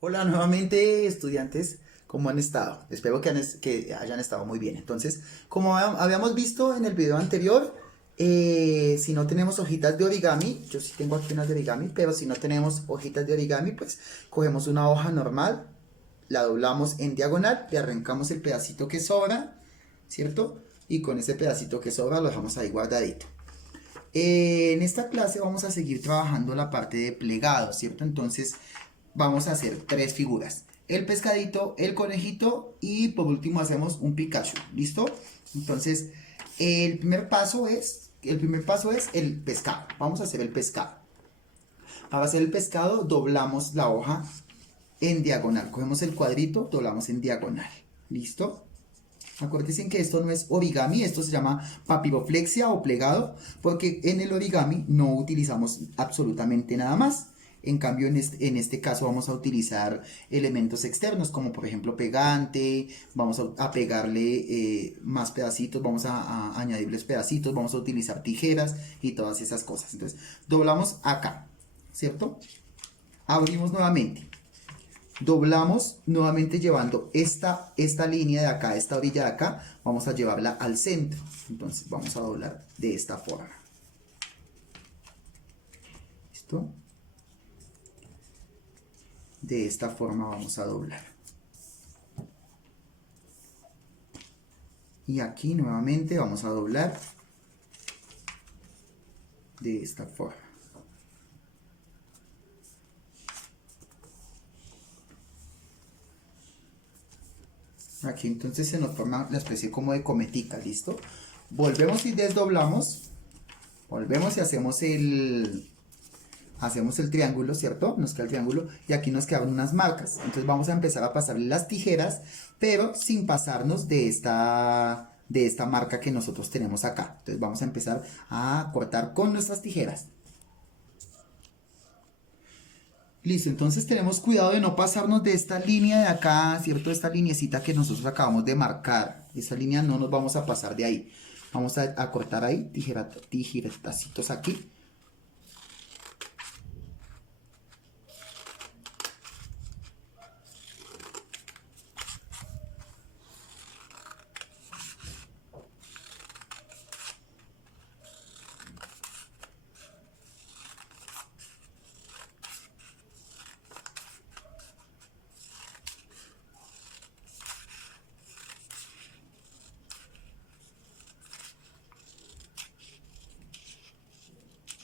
Hola nuevamente estudiantes, ¿cómo han estado? Espero que hayan estado muy bien. Entonces, como habíamos visto en el video anterior, si no tenemos hojitas de origami, yo sí tengo aquí unas de origami, pero si no tenemos hojitas de origami, pues cogemos una hoja normal, la doblamos en diagonal, le arrancamos el pedacito que sobra, ¿cierto? Y con ese pedacito que sobra lo dejamos ahí guardadito. En esta clase vamos a seguir trabajando la parte de plegado, ¿cierto? Entonces vamos a hacer tres figuras. El pescadito, el conejito y por último hacemos un Pikachu, ¿listo? Entonces, el primer paso es el pescado. Vamos a hacer el pescado. Para hacer el pescado doblamos la hoja en diagonal. Cogemos el cuadrito, doblamos en diagonal. ¿Listo? Acuérdense que esto no es origami, esto se llama papiroflexia o plegado, porque en el origami no utilizamos absolutamente nada más. En cambio, en este caso vamos a utilizar elementos externos, como por ejemplo pegante, vamos a pegarle más pedacitos, vamos a añadirles pedacitos, vamos a utilizar tijeras y todas esas cosas. Entonces, doblamos acá, ¿cierto? Abrimos nuevamente. Doblamos nuevamente llevando esta línea de acá, esta orilla de acá, vamos a llevarla al centro. Entonces vamos a doblar de esta forma. ¿Listo? De esta forma vamos a doblar. Y aquí nuevamente vamos a doblar de esta forma. Aquí entonces se nos forma la especie como de cometica, ¿listo? Volvemos y desdoblamos. Volvemos y hacemos el triángulo, ¿cierto? Nos queda el triángulo y aquí nos quedan unas marcas. Entonces vamos a empezar a pasarle las tijeras, pero sin pasarnos de esta marca que nosotros tenemos acá. Entonces vamos a empezar a cortar con nuestras tijeras. Listo, entonces tenemos cuidado de no pasarnos de esta línea de acá, ¿cierto? Esta linecita que nosotros acabamos de marcar. Esa línea no nos vamos a pasar de ahí. Vamos a cortar ahí, tijeretacitos aquí.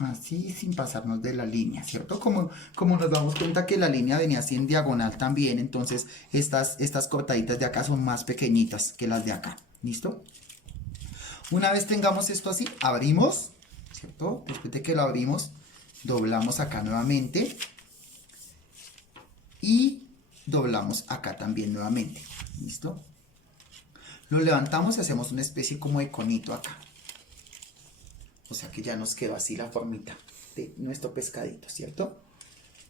Así sin pasarnos de la línea, ¿cierto? Como nos damos cuenta que la línea venía así en diagonal también, entonces estas cortaditas de acá son más pequeñitas que las de acá, ¿listo? Una vez tengamos esto así, abrimos, ¿cierto? Después de que lo abrimos, doblamos acá nuevamente y doblamos acá también nuevamente, ¿listo? Lo levantamos y hacemos una especie como de conito acá. O sea que ya nos quedó así la formita de nuestro pescadito, ¿cierto?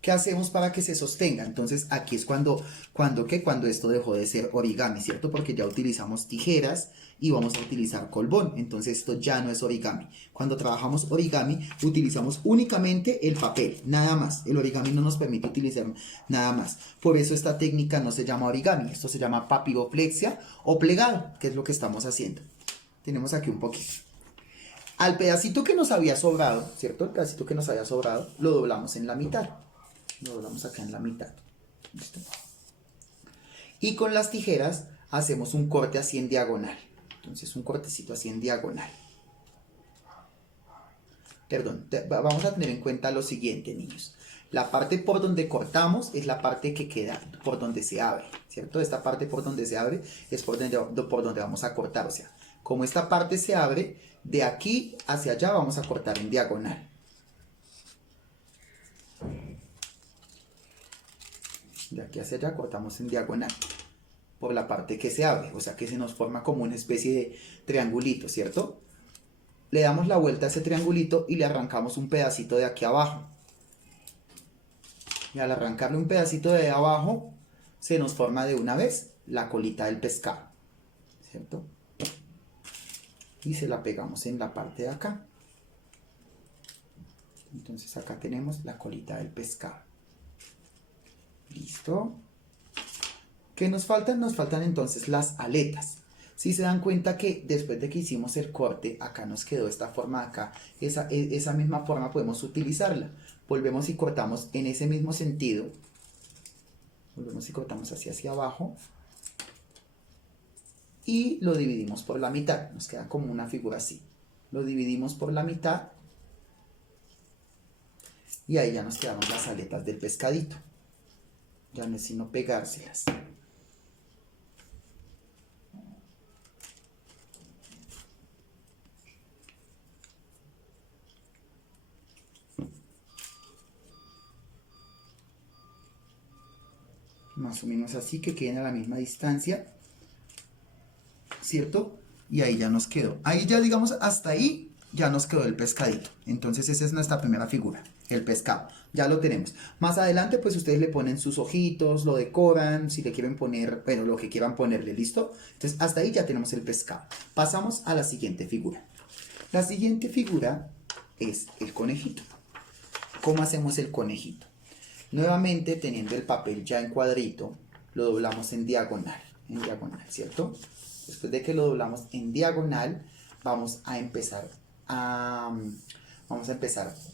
¿Qué hacemos para que se sostenga? Entonces aquí es cuando esto dejó de ser origami, ¿cierto? Porque ya utilizamos tijeras y vamos a utilizar colbón. Entonces esto ya no es origami. Cuando trabajamos origami utilizamos únicamente el papel, nada más. El origami no nos permite utilizar nada más. Por eso esta técnica no se llama origami, esto se llama papiroflexia o plegado, que es lo que estamos haciendo. Tenemos aquí un poquito. Al pedacito que nos había sobrado, ¿cierto? El pedacito que nos había sobrado, lo doblamos en la mitad. Lo doblamos acá en la mitad. ¿Listo? Y con las tijeras hacemos un corte así en diagonal. Entonces un cortecito así en diagonal. Perdón, vamos a tener en cuenta lo siguiente, niños. La parte por donde cortamos es la parte que queda por donde se abre, ¿cierto? Esta parte por donde se abre es por donde vamos a cortar. O sea, como esta parte se abre, de aquí hacia allá vamos a cortar en diagonal. De aquí hacia allá cortamos en diagonal por la parte que se abre, o sea que se nos forma como una especie de triangulito, ¿cierto? Le damos la vuelta a ese triangulito y le arrancamos un pedacito de aquí abajo. Y al arrancarle un pedacito de abajo, se nos forma de una vez la colita del pescado, ¿cierto? Y se la pegamos en la parte de acá. Entonces acá tenemos la colita del pescado. ¿Listo? ¿Qué nos faltan? Nos faltan entonces las aletas. Si se dan cuenta que después de que hicimos el corte, acá nos quedó esta forma de acá, esa misma forma podemos utilizarla. Volvemos y cortamos en ese mismo sentido. Volvemos y cortamos hacia abajo. Y lo dividimos por la mitad. Nos queda como una figura así. Lo dividimos por la mitad. Y ahí ya nos quedaron las aletas del pescadito. Ya no es sino pegárselas. Más o menos así, que queden a la misma distancia, ¿cierto? Y ahí ya nos quedó. Ahí ya, digamos, hasta ahí ya nos quedó el pescadito. Entonces esa es nuestra primera figura, el pescado. Ya lo tenemos. Más adelante, pues ustedes le ponen sus ojitos, lo decoran, si le quieren poner, bueno, lo que quieran ponerle, ¿listo? Entonces hasta ahí ya tenemos el pescado. Pasamos a la siguiente figura. La siguiente figura es el conejito. ¿Cómo hacemos el conejito? Nuevamente, teniendo el papel ya en cuadrito, lo doblamos en diagonal, ¿cierto? Después de que lo doblamos en diagonal, vamos a empezar a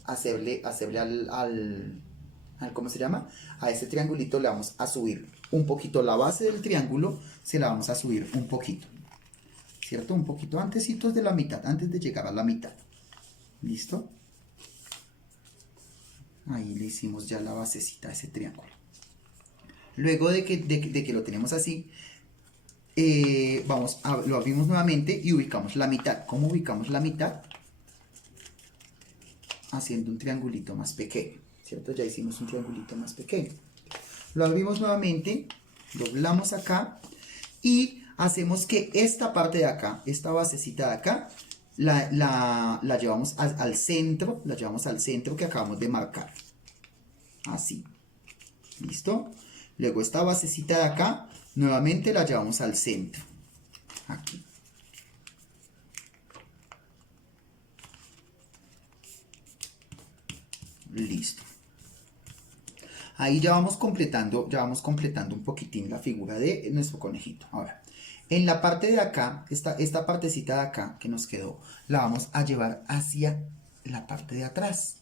hacerle ¿cómo se llama? A ese triangulito le vamos a subir un poquito la base del triángulo, se la vamos a subir un poquito, ¿cierto? Un poquito antesitos de la mitad, antes de llegar a la mitad. ¿Listo? Ahí le hicimos ya la basecita a ese triángulo. Luego de que lo tenemos así, lo abrimos nuevamente y ubicamos la mitad. ¿Cómo ubicamos la mitad? Haciendo un triangulito más pequeño, ¿cierto? Ya hicimos un triangulito más pequeño. Lo abrimos nuevamente, doblamos acá y hacemos que esta parte de acá, esta basecita de acá, la llevamos al centro, que acabamos de marcar. Así. ¿Listo? Luego esta basecita de acá, nuevamente la llevamos al centro. Aquí. Listo. Ahí ya vamos completando un poquitín la figura de nuestro conejito. Ahora, en la parte de acá, esta partecita de acá que nos quedó, la vamos a llevar hacia la parte de atrás.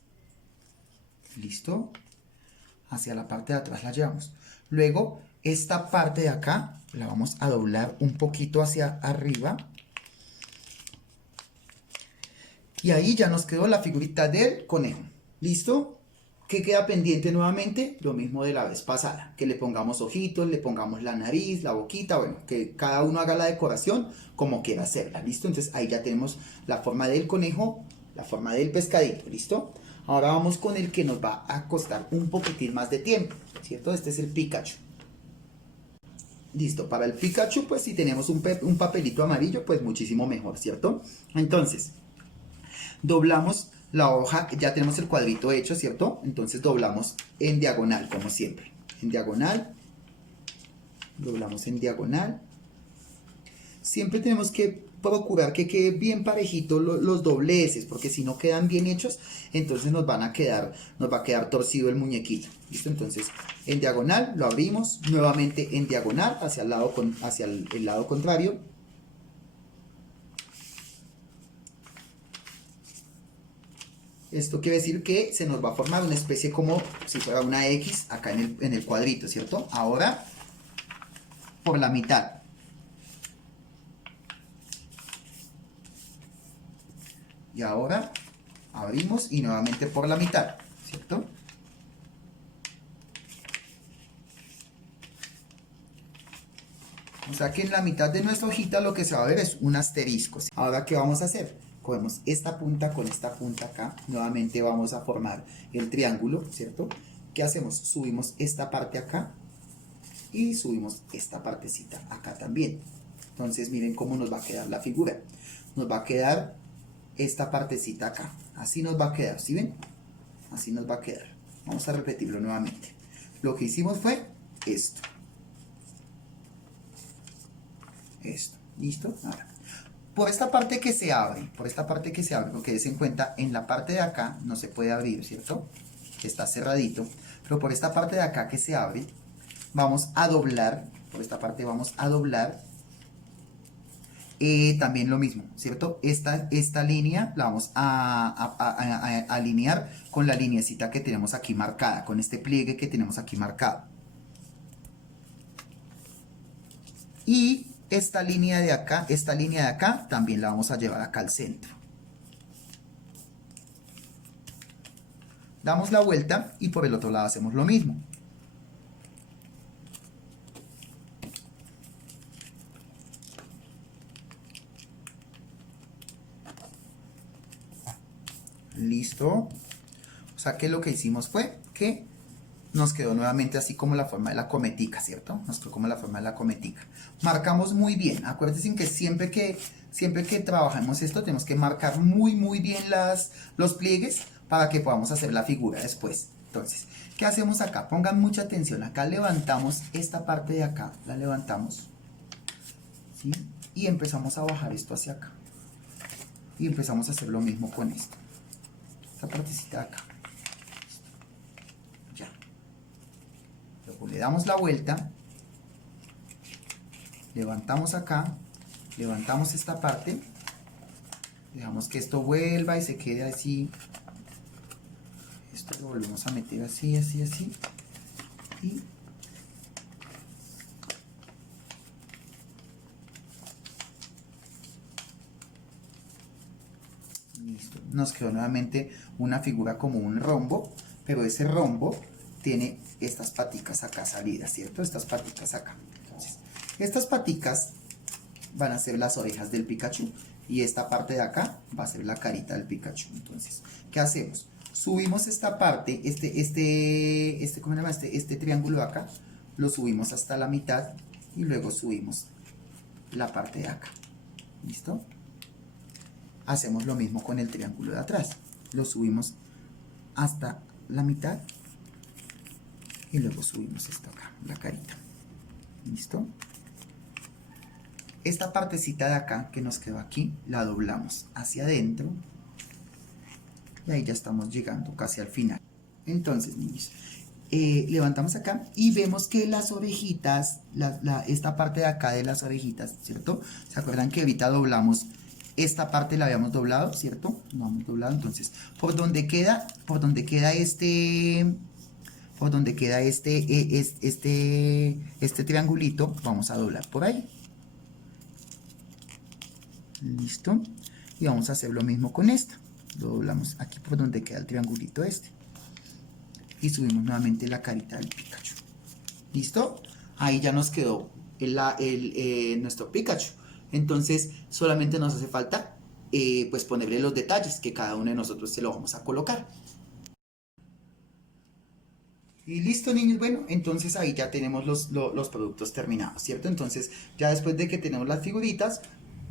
¿Listo? Hacia la parte de atrás la llevamos. Luego, esta parte de acá la vamos a doblar un poquito hacia arriba. Y ahí ya nos quedó la figurita del conejo. ¿Listo? ¿Qué queda pendiente nuevamente? Lo mismo de la vez pasada, que le pongamos ojitos, le pongamos la nariz, la boquita, bueno, que cada uno haga la decoración como quiera hacerla, ¿listo? Entonces ahí ya tenemos la forma del conejo, la forma del pescadito, ¿listo? Ahora vamos con el que nos va a costar un poquitín más de tiempo, ¿cierto? Este es el Pikachu. Listo, para el Pikachu, pues si tenemos un papelito amarillo, pues muchísimo mejor, ¿cierto? Entonces, doblamos la hoja, ya tenemos el cuadrito hecho, ¿cierto? Entonces doblamos en diagonal, como siempre. En diagonal. Doblamos en diagonal. Siempre tenemos que procurar que quede bien parejito los dobleces, porque si no quedan bien hechos, entonces nos va a quedar torcido el muñequito. ¿Listo? Entonces, en diagonal lo abrimos, nuevamente en diagonal hacia el lado contrario. Esto quiere decir que se nos va a formar una especie como si fuera una X acá en el cuadrito, ¿cierto? Ahora, por la mitad. Y ahora, abrimos y nuevamente por la mitad, ¿cierto? O sea que en la mitad de nuestra hojita lo que se va a ver es un asterisco. Ahora, ¿qué vamos a hacer? Cogemos esta punta con esta punta acá, nuevamente vamos a formar el triángulo, ¿cierto? ¿Qué hacemos? Subimos esta parte acá y subimos esta partecita acá también. Entonces miren cómo nos va a quedar la figura. Nos va a quedar esta partecita acá, así nos va a quedar, ¿sí ven? Así nos va a quedar. Vamos a repetirlo nuevamente. Lo que hicimos fue esto. Esto, ¿listo? Ahora. Por esta parte que se abre, porque des en cuenta, en la parte de acá no se puede abrir, ¿cierto? Está cerradito, pero por esta parte de acá que se abre, vamos a doblar, por esta parte vamos a doblar. También lo mismo, ¿cierto? Esta línea la vamos a alinear con la lineecita que tenemos aquí marcada, con este pliegue que tenemos aquí marcado. Y esta línea de acá, también la vamos a llevar acá al centro. Damos la vuelta y por el otro lado hacemos lo mismo. Listo. O sea que lo que hicimos fue que nos quedó nuevamente así como la forma de la cometica, ¿cierto? Nos quedó como la forma de la cometica. Marcamos muy bien. Acuérdense que siempre que trabajamos esto tenemos que marcar muy bien los pliegues para que podamos hacer la figura después. Entonces, ¿qué hacemos acá? Pongan mucha atención. Acá levantamos esta parte de acá, la levantamos, ¿sí? Y empezamos a bajar esto hacia acá. Y empezamos a hacer lo mismo con esto. Esta partecita de acá. Ya. Luego le damos la vuelta. Levantamos acá. Levantamos esta parte. Dejamos que esto vuelva y se quede así. Esto lo volvemos a meter así. Y listo. Nos quedó nuevamente una figura como un rombo, pero ese rombo tiene estas paticas acá salidas, ¿cierto? Estas paticas acá. Entonces, estas paticas van a ser las orejas del Pikachu y esta parte de acá va a ser la carita del Pikachu. Entonces, ¿qué hacemos? Subimos esta parte, ¿cómo se llama? Este triángulo de acá, lo subimos hasta la mitad y luego subimos la parte de acá. ¿Listo? Hacemos lo mismo con el triángulo de atrás. Lo subimos hasta la mitad y luego subimos esto acá, la carita. ¿Listo? Esta partecita de acá que nos quedó aquí, la doblamos hacia adentro y ahí ya estamos llegando casi al final. Entonces, niños, levantamos acá y vemos que las orejitas, esta parte de acá de las orejitas, ¿cierto? ¿Se acuerdan que ahorita doblamos? Esta parte la habíamos doblado, ¿cierto? No hemos doblado, entonces, por donde queda este triangulito, vamos a doblar por ahí. Listo. Y vamos a hacer lo mismo con esta. Lo doblamos aquí por donde queda el triangulito este. Y subimos nuevamente la carita del Pikachu. ¿Listo? Ahí ya nos quedó nuestro Pikachu. Entonces solamente nos hace falta pues ponerle los detalles que cada uno de nosotros se lo vamos a colocar. Y listo, niños. Bueno, entonces ahí ya tenemos los productos terminados, ¿cierto? Entonces ya después de que tenemos las figuritas,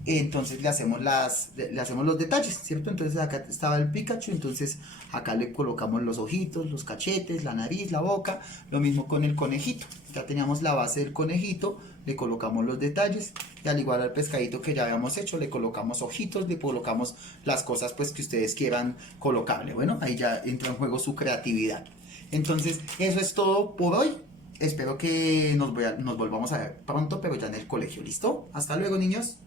entonces le hacemos los detalles, ¿cierto? Entonces acá estaba el Pikachu, entonces acá le colocamos los ojitos, los cachetes, la nariz, la boca, lo mismo con el conejito. Ya teníamos la base del conejito, le colocamos los detalles, y al igual al pescadito que ya habíamos hecho, le colocamos ojitos, le colocamos las cosas pues que ustedes quieran colocarle. Bueno, ahí ya entra en juego su creatividad. Entonces, eso es todo por hoy. Espero que nos volvamos a ver pronto, pero ya en el colegio. ¿Listo? Hasta luego, niños.